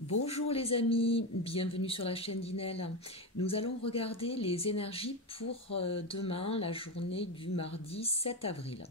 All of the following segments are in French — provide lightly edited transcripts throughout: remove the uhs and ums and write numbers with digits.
Bonjour les amis, bienvenue sur la chaîne d'Inel. Nous allons regarder les énergies pour demain, la journée du mardi 7 avril.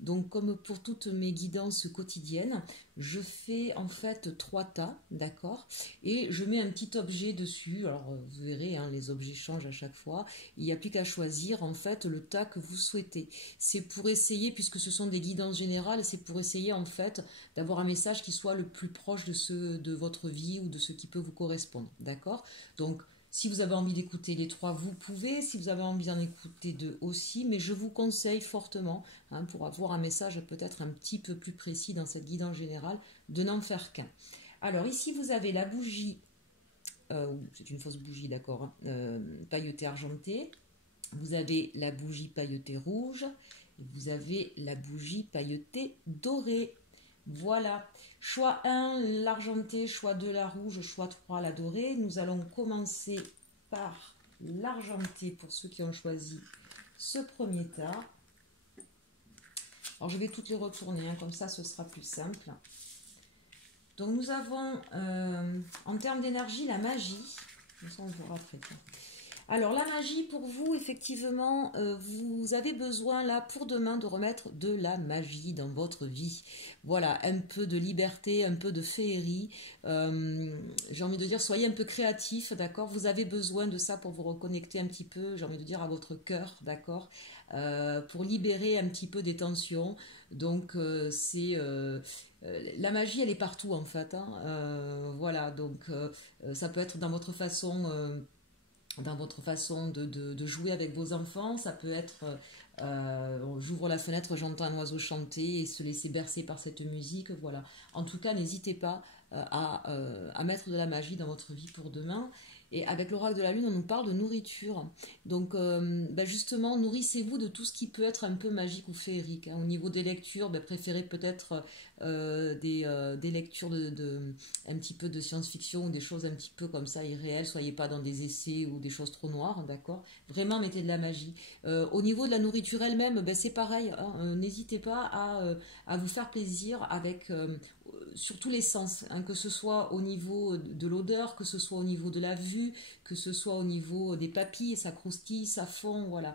Donc comme pour toutes mes guidances quotidiennes, je fais en fait 3 tas, d'accord? Et je mets un petit objet dessus. Alors vous verrez, hein, les objets changent à chaque fois. Il n'y a plus qu'à choisir en fait le tas que vous souhaitez. C'est pour essayer, puisque ce sont des guidances générales, c'est pour essayer en fait d'avoir un message qui soit le plus proche de ceux de votre vie ou de ce qui peut vous correspondre, d'accord? Donc si vous avez envie d'écouter les 3, vous pouvez. Si vous avez envie d'en écouter 2 aussi, mais je vous conseille fortement, hein, pour avoir un message peut-être un petit peu plus précis dans cette guidance générale, de n'en faire qu'un. Alors ici, vous avez la bougie, c'est une fausse bougie, d'accord, hein, pailletée argentée. Vous avez la bougie pailletée rouge. Et vous avez la bougie pailletée dorée. Voilà. Choix 1, l'argenté. Choix 2, la rouge. Choix 3, la dorée. Nous allons commencer par l'argenté pour ceux qui ont choisi ce premier tas. Alors je vais toutes les retourner, hein, comme ça ce sera plus simple. Donc nous avons en termes d'énergie la magie. Ça on verra après. Alors la magie pour vous, effectivement, vous avez besoin là pour demain de remettre de la magie dans votre vie. Voilà, un peu de liberté, un peu de féerie. J'ai envie de dire, soyez un peu créatif, d'accord? Vous avez besoin de ça pour vous reconnecter un petit peu, j'ai envie de dire, à votre cœur, d'accord? Pour libérer un petit peu des tensions. Donc la magie, elle est partout en fait, hein. Voilà, donc ça peut être dans votre façon de jouer avec vos enfants. Ça peut être j'ouvre la fenêtre, j'entends un oiseau chanter et se laisser bercer par cette musique. Voilà. En tout cas, n'hésitez pas à mettre de la magie dans votre vie pour demain. Et avec l'oracle de la lune, on nous parle de nourriture. Donc justement, nourrissez-vous de tout ce qui peut être un peu magique ou féerique, hein. Au niveau des lectures, préférez peut-être des lectures un petit peu de science-fiction ou des choses un petit peu comme ça irréelles. Soyez pas dans des essais ou des choses trop noires, d'accord? Vraiment, mettez de la magie. Au niveau de la nourriture elle-même, c'est pareil, hein. N'hésitez pas à vous faire plaisir avec sur tous les sens, hein, que ce soit au niveau de l'odeur, que ce soit au niveau de la vue, que ce soit au niveau des papilles, ça croustille, ça fond, voilà.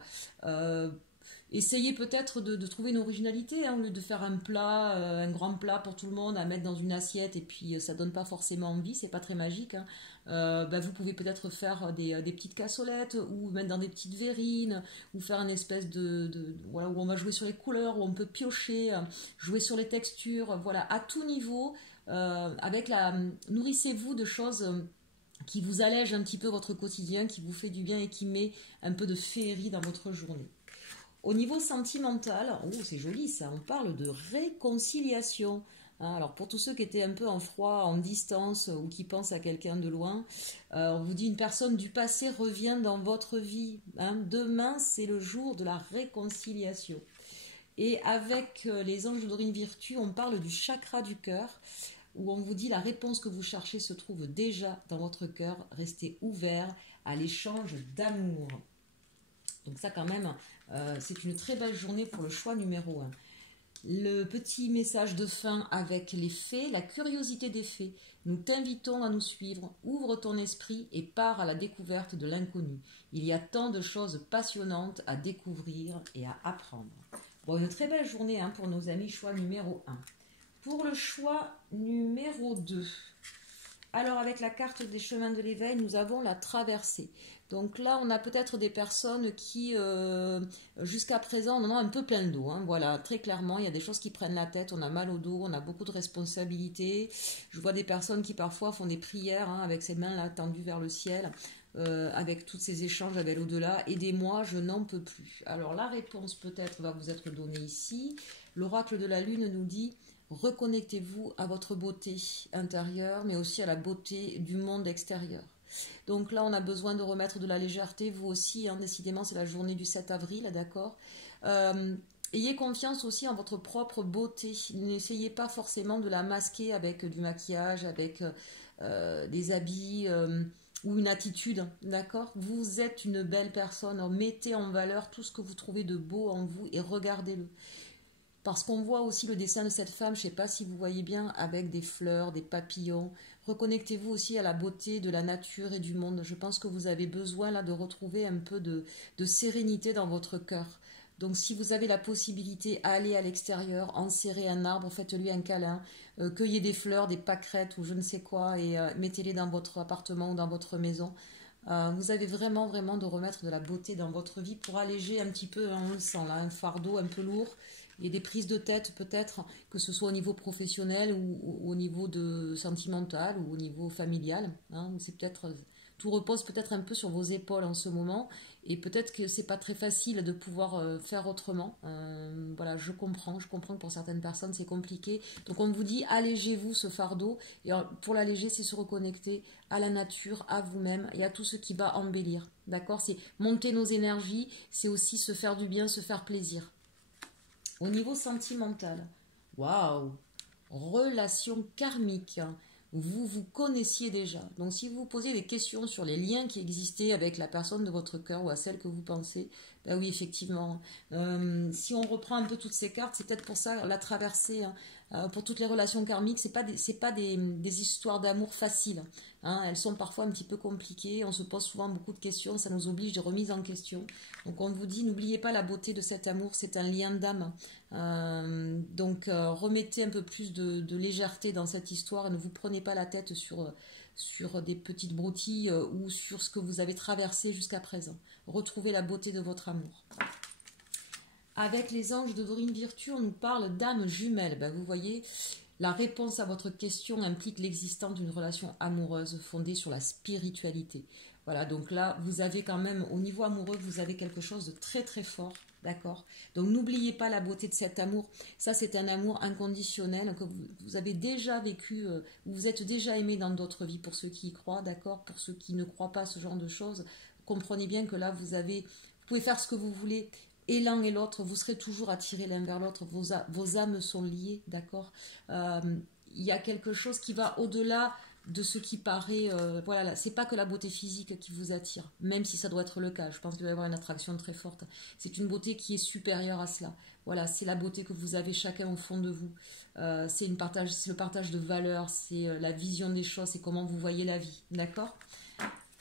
Essayez peut-être de trouver une originalité, hein, au lieu de faire un plat, un grand plat pour tout le monde à mettre dans une assiette et puis ça donne pas forcément envie, c'est pas très magique, hein. Vous pouvez peut-être faire des petites cassolettes ou mettre dans des petites verrines ou faire une espèce voilà, où on va jouer sur les couleurs, où on peut piocher, jouer sur les textures, voilà, à tout niveau. Nourrissez-vous de choses qui vous allègent un petit peu votre quotidien, qui vous fait du bien et qui met un peu de féerie dans votre journée. Au niveau sentimental, oh, c'est joli ça, on parle de réconciliation. Alors pour tous ceux qui étaient un peu en froid, en distance ou qui pensent à quelqu'un de loin, on vous dit une personne du passé revient dans votre vie, hein. Demain, c'est le jour de la réconciliation. Et avec les anges d'Orine Virtue, on parle du chakra du cœur, où on vous dit la réponse que vous cherchez se trouve déjà dans votre cœur. Restez ouvert à l'échange d'amour. Donc ça quand même, c'est une très belle journée pour le choix numéro 1. Le petit message de fin avec les fées, la curiosité des fées. Nous t'invitons à nous suivre, ouvre ton esprit et pars à la découverte de l'inconnu. Il y a tant de choses passionnantes à découvrir et à apprendre. Bon, une très belle journée, hein, pour nos amis choix numéro 1. Pour le choix numéro 2, alors avec la carte des chemins de l'éveil, nous avons la traversée. Donc là, on a peut-être des personnes qui, jusqu'à présent, on en a un peu plein le dos, hein. Voilà, très clairement, il y a des choses qui prennent la tête, on a mal au dos, on a beaucoup de responsabilités. Je vois des personnes qui parfois font des prières, hein, avec ces mains-là tendues vers le ciel, avec tous ces échanges avec l'au-delà. Aidez-moi, je n'en peux plus. Alors la réponse peut-être va vous être donnée ici. L'oracle de la lune nous dit: reconnectez-vous à votre beauté intérieure, mais aussi à la beauté du monde extérieur. Donc là, on a besoin de remettre de la légèreté, vous aussi, hein, décidément, c'est la journée du 7 avril, d'accord. Ayez confiance aussi en votre propre beauté. N'essayez pas forcément de la masquer avec du maquillage, avec des habits ou une attitude, d'accord. Vous êtes une belle personne, mettez en valeur tout ce que vous trouvez de beau en vous et regardez-le. Parce qu'on voit aussi le dessin de cette femme, je ne sais pas si vous voyez bien, avec des fleurs, des papillons. Reconnectez-vous aussi à la beauté de la nature et du monde. Je pense que vous avez besoin là de retrouver un peu de sérénité dans votre cœur. Donc si vous avez la possibilité, allez à l'extérieur, enserrez un arbre, faites-lui un câlin, cueillez des fleurs, des pâquerettes ou je ne sais quoi et mettez-les dans votre appartement ou dans votre maison. Vous avez vraiment, vraiment de remettre de la beauté dans votre vie pour alléger un petit peu, hein, on le sent là, un fardeau un peu lourd et des prises de tête peut-être, que ce soit au niveau professionnel ou au niveau de sentimental ou au niveau familial. Hein, c'est peut-être, tout repose peut-être un peu sur vos épaules en ce moment et peut-être que c'est pas très facile de pouvoir faire autrement. Voilà, je comprends que pour certaines personnes c'est compliqué. Donc on vous dit allégez-vous ce fardeau et pour l'alléger c'est se reconnecter à la nature, à vous-même et à tout ce qui va embellir. D'accord? C'est monter nos énergies, c'est aussi se faire du bien, se faire plaisir. Au niveau sentimental, waouh, relation karmique. Vous vous connaissiez déjà. Donc si vous vous posez des questions sur les liens qui existaient avec la personne de votre cœur ou à celle que vous pensez, ben oui, effectivement. Si on reprend un peu toutes ces cartes, c'est peut-être pour ça la traversée, hein, pour toutes les relations karmiques, c'est pas des histoires d'amour faciles. Hein, elles sont parfois un petit peu compliquées, on se pose souvent beaucoup de questions, ça nous oblige de remise en question. Donc on vous dit, n'oubliez pas la beauté de cet amour, c'est un lien d'âme. Donc remettez un peu plus de légèreté dans cette histoire et ne vous prenez pas la tête sur des petites broutilles ou sur ce que vous avez traversé jusqu'à présent. Retrouvez la beauté de votre amour. Avec les anges de Dorine Virtue, on nous parle d'âmes jumelles. Ben, vous voyez, la réponse à votre question implique l'existence d'une relation amoureuse fondée sur la spiritualité. Voilà, donc là, vous avez quand même, au niveau amoureux, vous avez quelque chose de très très fort, d'accord? Donc n'oubliez pas la beauté de cet amour. Ça, c'est un amour inconditionnel que vous avez déjà vécu, vous êtes déjà aimé dans d'autres vies, pour ceux qui y croient, d'accord? Pour ceux qui ne croient pas à ce genre de choses, comprenez bien que là, vous pouvez faire ce que vous voulez. Et l'un et l'autre, vous serez toujours attirés l'un vers l'autre, vos âmes sont liées, d'accord? Il y a quelque chose qui va au-delà de ce qui paraît, voilà, c'est pas que la beauté physique qui vous attire, même si ça doit être le cas, je pense qu'il doit y avoir une attraction très forte, c'est une beauté qui est supérieure à cela, voilà, c'est la beauté que vous avez chacun au fond de vous, c'est le partage de valeurs, c'est la vision des choses, c'est comment vous voyez la vie, d'accord?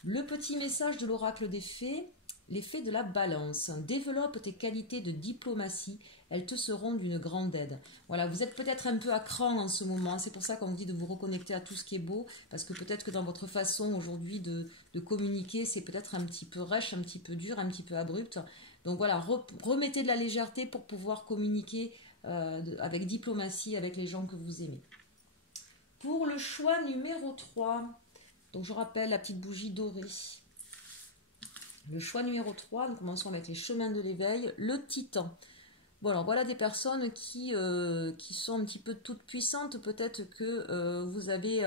Le petit message de l'oracle des fées, les fées de la balance. Développe tes qualités de diplomatie, elles te seront d'une grande aide. Voilà, vous êtes peut-être un peu à cran en ce moment, c'est pour ça qu'on vous dit de vous reconnecter à tout ce qui est beau, parce que peut-être que dans votre façon aujourd'hui de communiquer, c'est peut-être un petit peu rêche, un petit peu dur, un petit peu abrupt. Donc voilà, remettez de la légèreté pour pouvoir communiquer avec diplomatie avec les gens que vous aimez. Pour le choix numéro 3, donc je rappelle la petite bougie dorée. Le choix numéro 3, nous commençons avec les chemins de l'éveil, le titan. Bon, alors voilà des personnes qui sont un petit peu toutes puissantes. Peut-être que vous avez,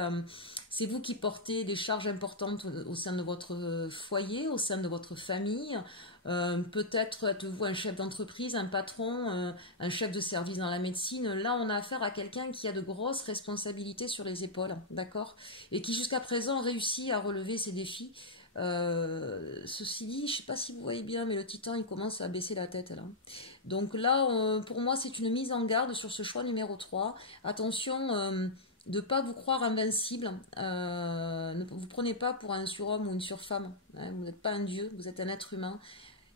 c'est vous qui portez des charges importantes au sein de votre foyer, au sein de votre famille. Peut-être êtes-vous un chef d'entreprise, un patron, un chef de service dans la médecine. Là, on a affaire à quelqu'un qui a de grosses responsabilités sur les épaules, d'accord? Et qui jusqu'à présent réussit à relever ces défis. Ceci dit, je ne sais pas si vous voyez bien, mais le titan il commence à baisser la tête là. Donc là, pour moi, c'est une mise en garde sur ce choix numéro 3. Attention de ne pas vous croire invincible. Ne vous prenez pas pour un surhomme ou une surfemme. Hein, vous n'êtes pas un dieu, vous êtes un être humain.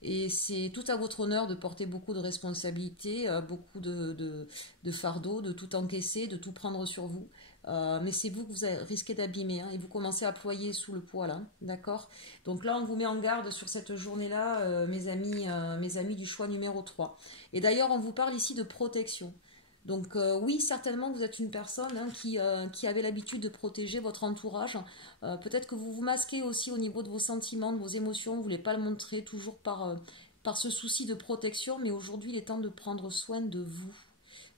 Et c'est tout à votre honneur de porter beaucoup de responsabilités, beaucoup de fardeaux, de tout encaisser, de tout prendre sur vous. Mais c'est vous que vous risquez d'abîmer, hein, et vous commencez à ployer sous le poids là, d'accord? Donc là, on vous met en garde sur cette journée-là, mes amis du choix numéro 3. Et d'ailleurs, on vous parle ici de protection. Donc oui, certainement, vous êtes une personne, hein, qui avait l'habitude de protéger votre entourage. Peut-être que vous vous masquez aussi au niveau de vos sentiments, de vos émotions, vous ne voulez pas le montrer toujours par ce souci de protection, mais aujourd'hui, il est temps de prendre soin de vous.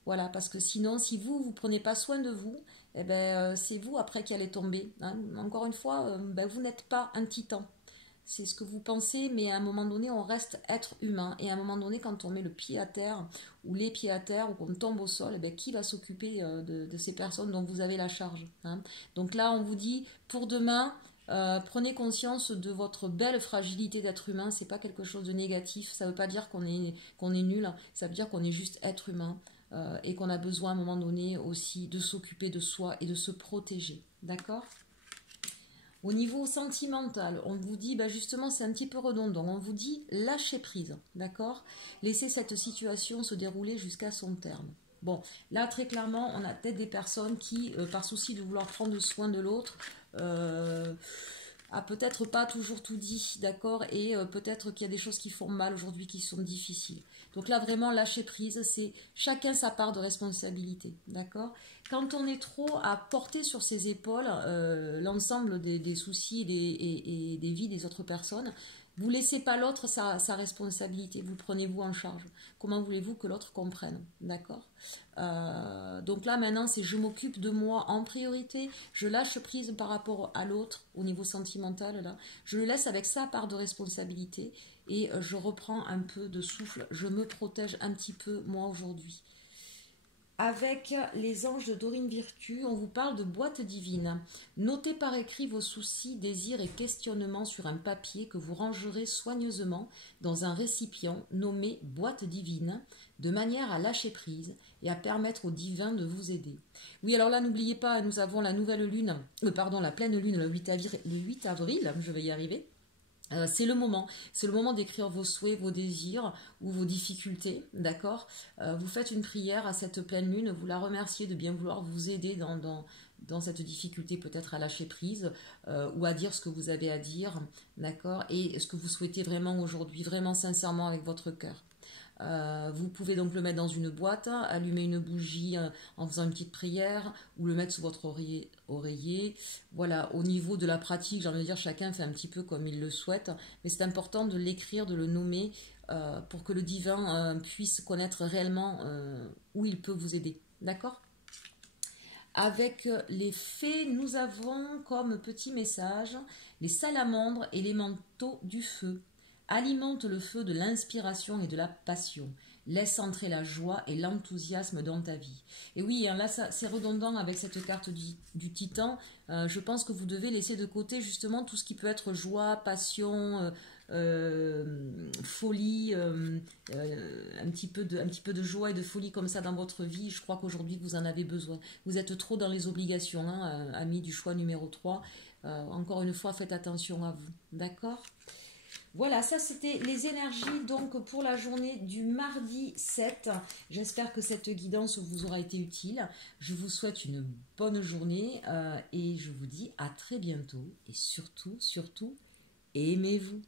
Voilà, parce que sinon, si vous ne prenez pas soin de vous, eh ben, c'est vous après qui allez tomber. Hein. Encore une fois, ben, vous n'êtes pas un titan. C'est ce que vous pensez, mais à un moment donné, on reste être humain. Et à un moment donné, quand on met le pied à terre, ou les pieds à terre, ou qu'on tombe au sol, eh ben, qui va s'occuper de ces personnes dont vous avez la charge, hein? Donc là, on vous dit, pour demain, prenez conscience de votre belle fragilité d'être humain. C'est pas quelque chose de négatif. Ça veut pas dire qu'on est nul. Ça veut dire qu'on est juste être humain. et qu'on a besoin à un moment donné aussi de s'occuper de soi et de se protéger. D'accord ? Au niveau sentimental, on vous dit, justement, c'est un petit peu redondant, on vous dit lâcher prise, d'accord ? Laissez cette situation se dérouler jusqu'à son terme. Bon, là, très clairement, on a peut-être des personnes qui, par souci de vouloir prendre soin de l'autre, a peut-être pas toujours tout dit, d'accord ? Et peut-être qu'il y a des choses qui font mal aujourd'hui, qui sont difficiles. Donc là, vraiment, lâcher prise, c'est chacun sa part de responsabilité, d'accord ? Quand on est trop à porter sur ses épaules l'ensemble des soucis et des vies des autres personnes, vous ne laissez pas l'autre sa responsabilité, vous le prenez vous en charge. Comment voulez-vous que l'autre comprenne, d'accord ? Donc là maintenant c'est je m'occupe de moi en priorité, je lâche prise par rapport à l'autre au niveau sentimental, là. Je le laisse avec sa part de responsabilité et je reprends un peu de souffle, je me protège un petit peu moi aujourd'hui. Avec les anges de Dorine Virtue, on vous parle de boîte divine. Notez par écrit vos soucis, désirs et questionnements sur un papier que vous rangerez soigneusement dans un récipient nommé boîte divine, de manière à lâcher prise et à permettre au divin de vous aider. Oui, alors là, n'oubliez pas, nous avons la nouvelle lune, la pleine lune le 8 avril, je vais y arriver. C'est le moment d'écrire vos souhaits, vos désirs ou vos difficultés, d'accord ? Vous faites une prière à cette pleine lune, vous la remerciez de bien vouloir vous aider dans cette difficulté, peut-être à lâcher prise ou à dire ce que vous avez à dire, d'accord ? Et ce que vous souhaitez vraiment aujourd'hui, vraiment sincèrement avec votre cœur. Vous pouvez donc le mettre dans une boîte, allumer une bougie en faisant une petite prière ou le mettre sous votre oreiller. Voilà, au niveau de la pratique, j'ai envie de dire, chacun fait un petit peu comme il le souhaite, mais c'est important de l'écrire, de le nommer pour que le divin puisse connaître réellement où il peut vous aider. D'accord ? Avec les fées, nous avons comme petit message les salamandres et les manteaux du feu. Alimente le feu de l'inspiration et de la passion. Laisse entrer la joie et l'enthousiasme dans ta vie. Et oui, là, c'est redondant avec cette carte du titan. Je pense que vous devez laisser de côté justement tout ce qui peut être joie, passion, folie, un petit peu de joie et de folie comme ça dans votre vie. Je crois qu'aujourd'hui, vous en avez besoin. Vous êtes trop dans les obligations, amis du choix numéro 3. Encore une fois, faites attention à vous. D'accord ? Voilà, ça c'était les énergies donc pour la journée du mardi 7. J'espère que cette guidance vous aura été utile. Je vous souhaite une bonne journée et je vous dis à très bientôt. Et surtout, aimez-vous.